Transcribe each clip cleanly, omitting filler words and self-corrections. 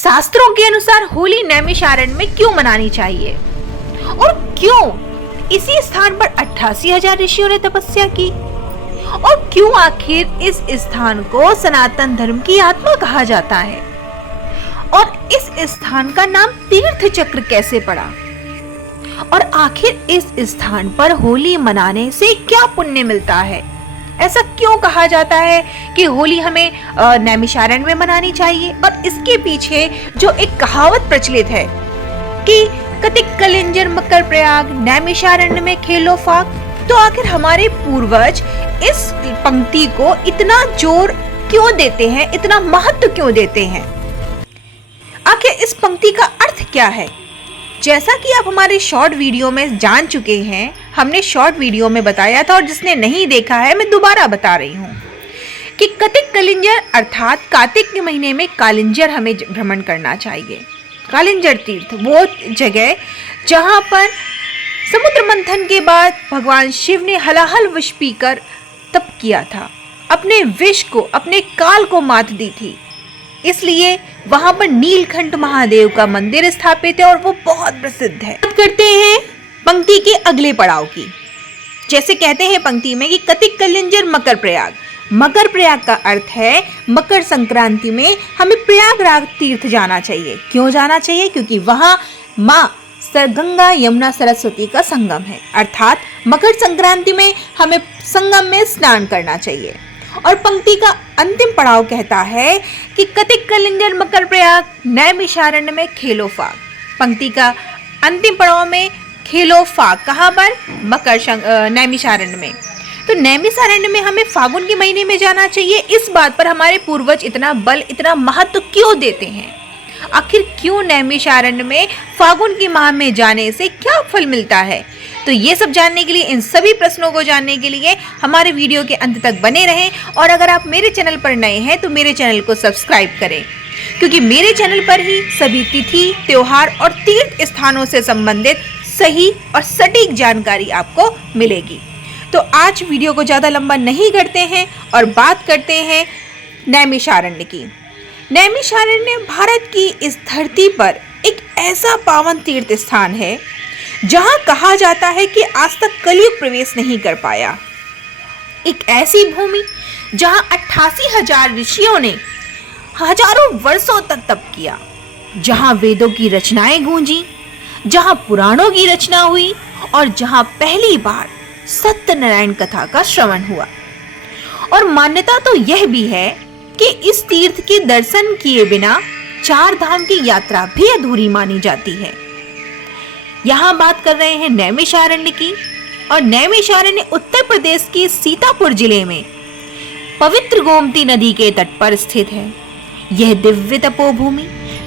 शास्त्रों के अनुसार होली नैमिषारण्य में क्यों मनानी चाहिए और क्यों इसी स्थान पर 88,000 ऋषियों ने तपस्या की और क्यों आखिर इस स्थान को सनातन धर्म की आत्मा कहा जाता है और इस स्थान का नाम तीर्थ चक्र कैसे पड़ा और आखिर इस स्थान पर होली मनाने से क्या पुण्य मिलता है। ऐसा क्यों कहा जाता है कि होली हमें नैमिषारण्य में मनानी चाहिए और इसके पीछे जो एक कहावत प्रचलित है कि कतिक कलिंजर मकर प्रयाग नैमिषारण्य में खेलो फाग। तो आखिर हमारे पूर्वज इस पंक्ति को इतना जोर क्यों देते हैं, इतना महत्व क्यों देते हैं, आखिर इस पंक्ति का अर्थ क्या है। जैसा कि आप हमारे शॉर्ट वीडियो में जान चुके हैं, हमने शॉर्ट वीडियो में बताया था और जिसने नहीं देखा है मैं दोबारा बता रही हूँ कि कतिक कलिंजर अर्थात कार्तिक के महीने में कालिंजर हमें भ्रमण करना चाहिए। कालिंजर तीर्थ वो जगह जहाँ पर समुद्र मंथन के बाद भगवान शिव ने हलाहल विष पीकर तप किया था, अपने विष को, अपने काल को मात दी थी। इसलिए वहां पर नीलकंठ महादेव का मंदिर स्थापित है और वो बहुत प्रसिद्ध है। बात करते हैं पंक्ति के अगले पड़ाव की। जैसे कहते हैं पंक्ति में कि कतिक कलिंजर मकर प्रयाग। मकर प्रयाग का अर्थ है मकर संक्रांति में हमें प्रयागराज तीर्थ जाना चाहिए। क्यों जाना चाहिए? क्योंकि वहां माँ गंगा यमुना सरस्वती का संगम है, अर्थात मकर संक्रांति में हमें संगम में स्नान करना चाहिए। और पंक्ति का अंतिम पड़ाव कहता है कि कतिक कलिंजर मकर प्रयाग नैमिषारण्य में खेलो फाग। पंक्ति का अंतिम पड़ाव में खेलो फाग कहाँ पर? नैमिषारण्य में। तो नैमिषारण्य में हमें फागुन के महीने में जाना चाहिए। इस बात पर हमारे पूर्वज इतना बल, इतना महत्व क्यों देते हैं? आखिर क्यों नैमिषारण्य में फागुन के माह में जाने से क्या फल मिलता है? तो ये सब जानने के लिए, इन सभी प्रश्नों को जानने के लिए हमारे वीडियो के अंत तक बने रहें। और अगर आप मेरे चैनल पर नए हैं तो मेरे चैनल को सब्सक्राइब करें, क्योंकि मेरे चैनल पर ही सभी तिथि, त्योहार और तीर्थ स्थानों से संबंधित सही और सटीक जानकारी आपको मिलेगी। तो आज वीडियो को ज़्यादा लंबा नहीं करते हैं और बात करते हैं नैमिषारण्य की। नैमिषारण्य भारत की इस धरती पर एक ऐसा पावन तीर्थ स्थान है जहां कहा जाता है कि आज तक कलयुग प्रवेश नहीं कर पाया। एक ऐसी भूमि जहां 88,000 ऋषियों ने हजारों वर्षों तक तप किया, जहां वेदों की रचनाएं गूंजी, जहां पुराणों की रचना हुई और जहां पहली बार सत्यनारायण कथा का श्रवण हुआ। और मान्यता तो यह भी है कि इस तीर्थ के दर्शन किए बिना 4 धाम की यात्रा भी अधूरी मानी जाती है। यहाँ बात कर रहे हैं नैमिषारण्य की, और नैमिषारण्य उत्तर प्रदेश के सीतापुर जिले में पवित्र गोमती नदी के तट पर स्थित है। यह दिव्य तपोभूमि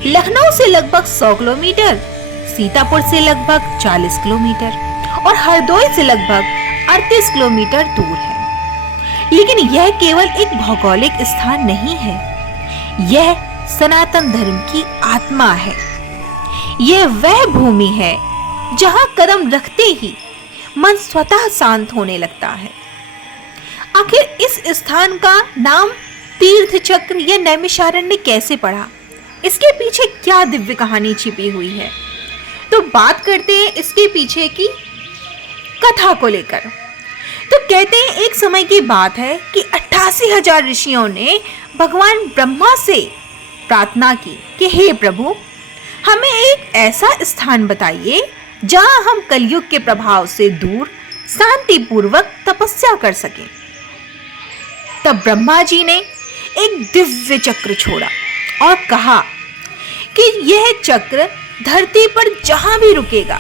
लखनऊ से लगभग 100 किलोमीटर, सीतापुर से लगभग 40 किलोमीटर और हरदोई से लगभग 38 किलोमीटर दूर है। लेकिन यह केवल एक भौगोलिक स्थान नहीं है, यह सनातन धर्म की आत्मा है। यह वह भूमि है जहां कदम रखते ही मन स्वतः शांत होने लगता है। आखिर इस स्थान का नाम तीर्थ चक्र या नैमिषारण्य कैसे पड़ा? इसके पीछे क्या दिव्य कहानी छिपी हुई है? तो बात करते हैं इसके पीछे की कथा को लेकर। तो कहते हैं एक समय की बात है कि 88,000 ऋषियों ने भगवान ब्रह्मा से प्रार्थना की कि हे प्रभु, हमें एक ऐसा स्थान बताइए जहां हम कलयुग के प्रभाव से दूर शांतिपूर्वक तपस्या कर सकें। तब ब्रह्मा जी ने एक दिव्य चक्र छोड़ा और कहा कि यह चक्र धरती पर जहां भी रुकेगा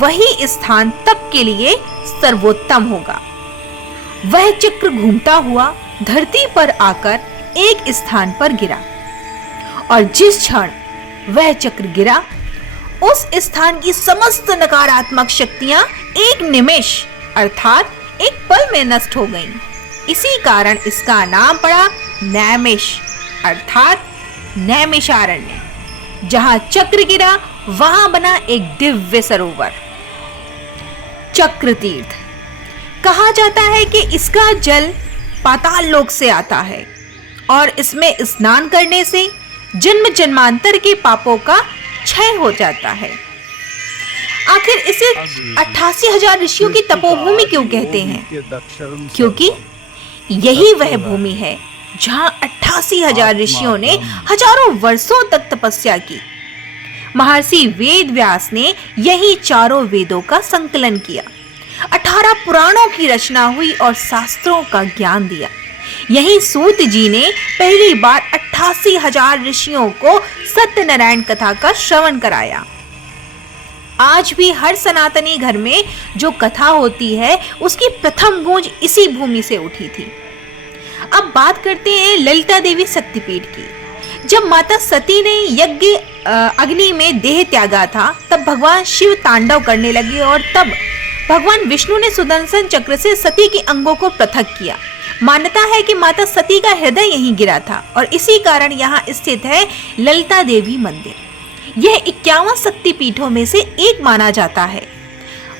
वही स्थान तप के लिए सर्वोत्तम होगा। वह चक्र घूमता हुआ धरती पर आकर एक स्थान पर गिरा और जिस क्षण वह चक्र गिरा, उस स्थान की समस्त नकारात्मक शक्तियां एक निमेष अर्थात एक पल में नष्ट हो गईं। इसी कारण इसका नाम पड़ा नैमिष अर्थात नैमिषारण्य। जहां चक्र गिरा वहां बना एक दिव्य सरोवर, चक्र तीर्थ। कहा जाता है कि इसका जल पाताल लोक से आता है और इसमें स्नान करने से जन्म जन्मांतर के पापों का क्षय हो जाता है। आखिर इसे 88,000 ऋषियों की तपोभूमि क्यों कहते हैं? क्योंकि यही वह भूमि है जहां 88,000 ऋषियों ने हजारों वर्षों तक तपस्या की। महर्षि वेद व्यास ने यही चारों वेदों का संकलन किया, 18 पुराणों की रचना हुई और शास्त्रों का ज्ञान दिया। यही सूत जी ने पहली बार 88,000 ऋषियों को सत्यनारायण कथा का श्रवण कराया। आज भी हर सनातनी घर में जो कथा होती है उसकी प्रथम गूंज इसी भूमि से उठी थी। अब बात करते हैं ललिता देवी शक्तिपीठ की। जब माता सती ने यज्ञ अग्नि में देह त्यागा था, तब भगवान शिव तांडव करने लगे और तब भगवान विष्णु ने सुदर्शन चक्र से सती के अंगों को पृथक किया। मान्यता है कि माता सती का हृदय यहीं गिरा था और इसी कारण यहाँ स्थित है ललिता देवी मंदिर। यह 51 शक्तिपीठों में से एक माना जाता है।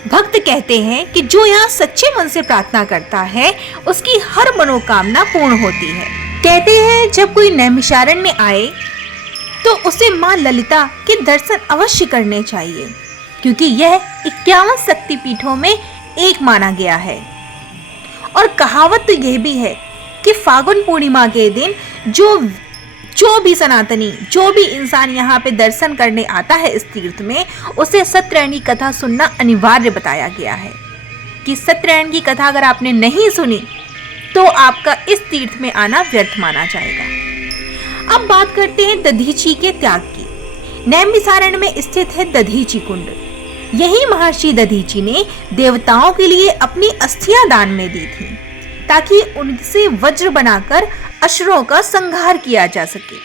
भक्त कहते हैं कि जो यहाँ सच्चे मन से प्रार्थना करता है उसकी हर मनोकामना पूर्ण होती है। कहते हैं जब कोई नैमिषारण्य आए तो उसे मां ललिता के दर्शन अवश्य करने चाहिए, क्योंकि यह 51 शक्तिपीठों में एक माना गया है। और कहावत तो यह भी है कि फागुन पूर्णिमा के दिन जो भी सनातनी, जो भी इंसान यहाँ पे दर्शन करने आता है इस तीर्थ में, उसे सत्यनारायण की कथा सुनना अनिवार्य बताया गया है। कि सत्यनारायण की कथा अगर आपने नहीं सुनी तो आपका इस तीर्थ में आना व्यर्थ माना जाएगा। अब बात करते हैं दधीची के त्याग की। नैमिषारण्य में स्थित है दधीची कुंड। यही महर्षि दधीची ने देवताओं के लिए अपनी अस्थियां दान में दी थी, ताकि उनसे वज्र बनाकर असुरों का संहार किया जा सके।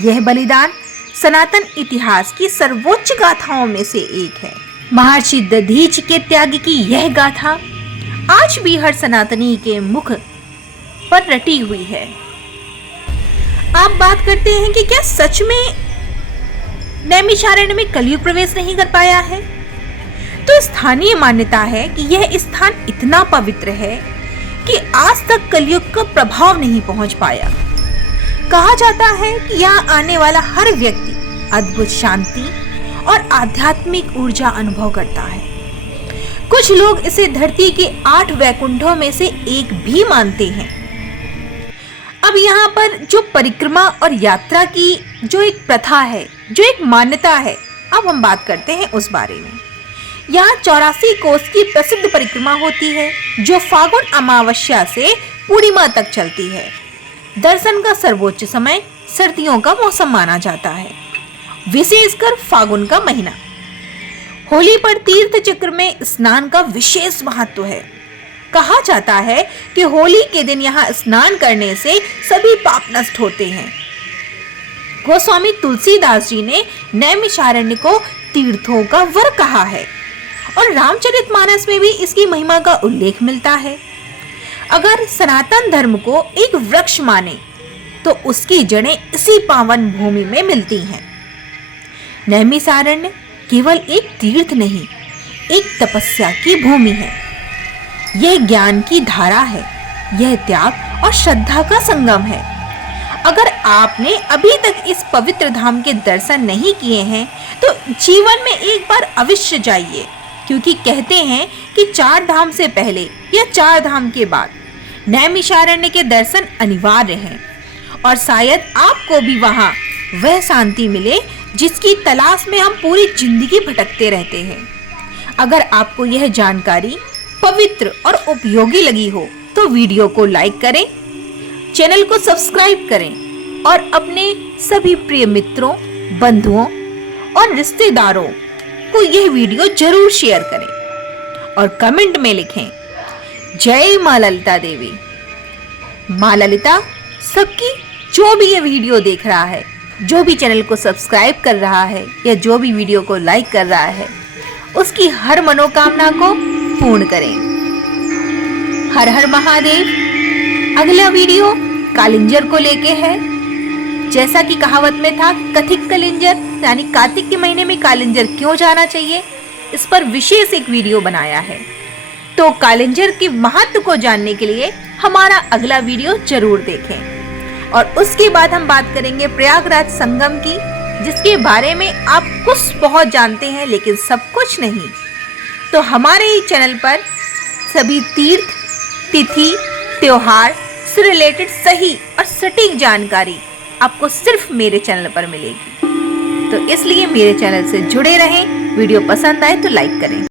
यह बलिदान सनातन इतिहास की सर्वोच्च गाथाओं में से एक है। महर्षि दधीच के त्याग की यह गाथा आज भी हर सनातनी के मुख पर रटी हुई है। आप बात करते हैं कि क्या सच में नैमिषारण्य में कलयुग प्रवेश नहीं कर पाया है? तो स्थानीय मान्यता है कि यह स्थान इतना पवित्र है कि आज तक कलयुग का प्रभाव नहीं पहुंच पाया। कहा जाता है कि यहाँ आने वाला हर व्यक्ति अद्भुत शांति और आध्यात्मिक ऊर्जा अनुभव करता है। कुछ लोग इसे धरती के 8 वैकुंठों में से एक भी मानते हैं। अब यहाँ पर जो परिक्रमा और यात्रा की जो एक प्रथा है, जो एक मान्यता है, अब हम बात करते हैं उस बारे में। यहाँ 84 कोस की प्रसिद्ध परिक्रमा होती है, जो फागुन अमावस्या से पूर्णिमा तक चलती है। दर्शन का सर्वोच्च समय सर्दियों का मौसम माना जाता है, विशेषकर फागुन का महीना। होली पर तीर्थ चक्र में स्नान का विशेष महत्व है। कहा जाता है कि होली के दिन यहाँ स्नान करने से सभी पाप नष्ट होते हैं। गोस्वामी तुलसीदास जी ने नैमिषारण्य को तीर्थों का वर कहा है और रामचरितमानस में भी इसकी महिमा का उल्लेख मिलता है। अगर सनातन धर्म को एक वृक्ष माने तो उसकी जड़ें इसी पावन भूमि में मिलती हैं। नैमिषारण्य केवल एक तीर्थ नहीं, एक तपस्या की भूमि है। यह ज्ञान की धारा है, यह त्याग और श्रद्धा का संगम है। अगर आपने अभी तक इस पवित्र धाम के दर्शन नहीं किए हैं तो जीवन में एक बार अवश्य जाइए, क्योंकि कहते हैं कि 4 धाम से पहले या 4 धाम के बाद नैमिषारण्य के दर्शन अनिवार्य हैं और शायद आपको भी वहां वह शांति मिले जिसकी तलाश में हम पूरी जिंदगी भटकते रहते हैं। अगर आपको यह जानकारी पवित्र और उपयोगी लगी हो तो वीडियो को लाइक करें, चैनल को सब्सक्राइब करें और अपने सभी प्रिय मित्रों, बंधुओं और रिश्तेदारों को यह वीडियो जरूर शेयर करें और कमेंट में लिखें, जय मां ललिता देवी। मां ललिता सबकी, जो भी ये वीडियो देख रहा है, जो भी चैनल को सब्सक्राइब कर रहा है या जो भी वीडियो को लाइक कर रहा है, उसकी हर मनोकामना को पूर्ण करें। हर हर महादेव। अगला वीडियो कालिंजर को लेके है। जैसा कि कहावत में था, कथिक कलिंजर, यानी कार्तिक के महीने में कालिंजर क्यों जाना चाहिए, इस पर विशेष एक वीडियो बनाया है। तो कालिंजर के महत्व को जानने के लिए हमारा अगला वीडियो जरूर देखें। और उसके बाद हम बात करेंगे प्रयागराज संगम की, जिसके बारे में आप कुछ बहुत जानते हैं लेकिन सब कुछ नहीं। तो हमारे ही चैनल पर सभी तीर्थ, तिथि, त्योहार से रिलेटेड सही और सटीक जानकारी आपको सिर्फ मेरे चैनल पर मिलेगी। तो इसलिए मेरे चैनल से जुड़े रहें। वीडियो पसंद आए तो लाइक करें।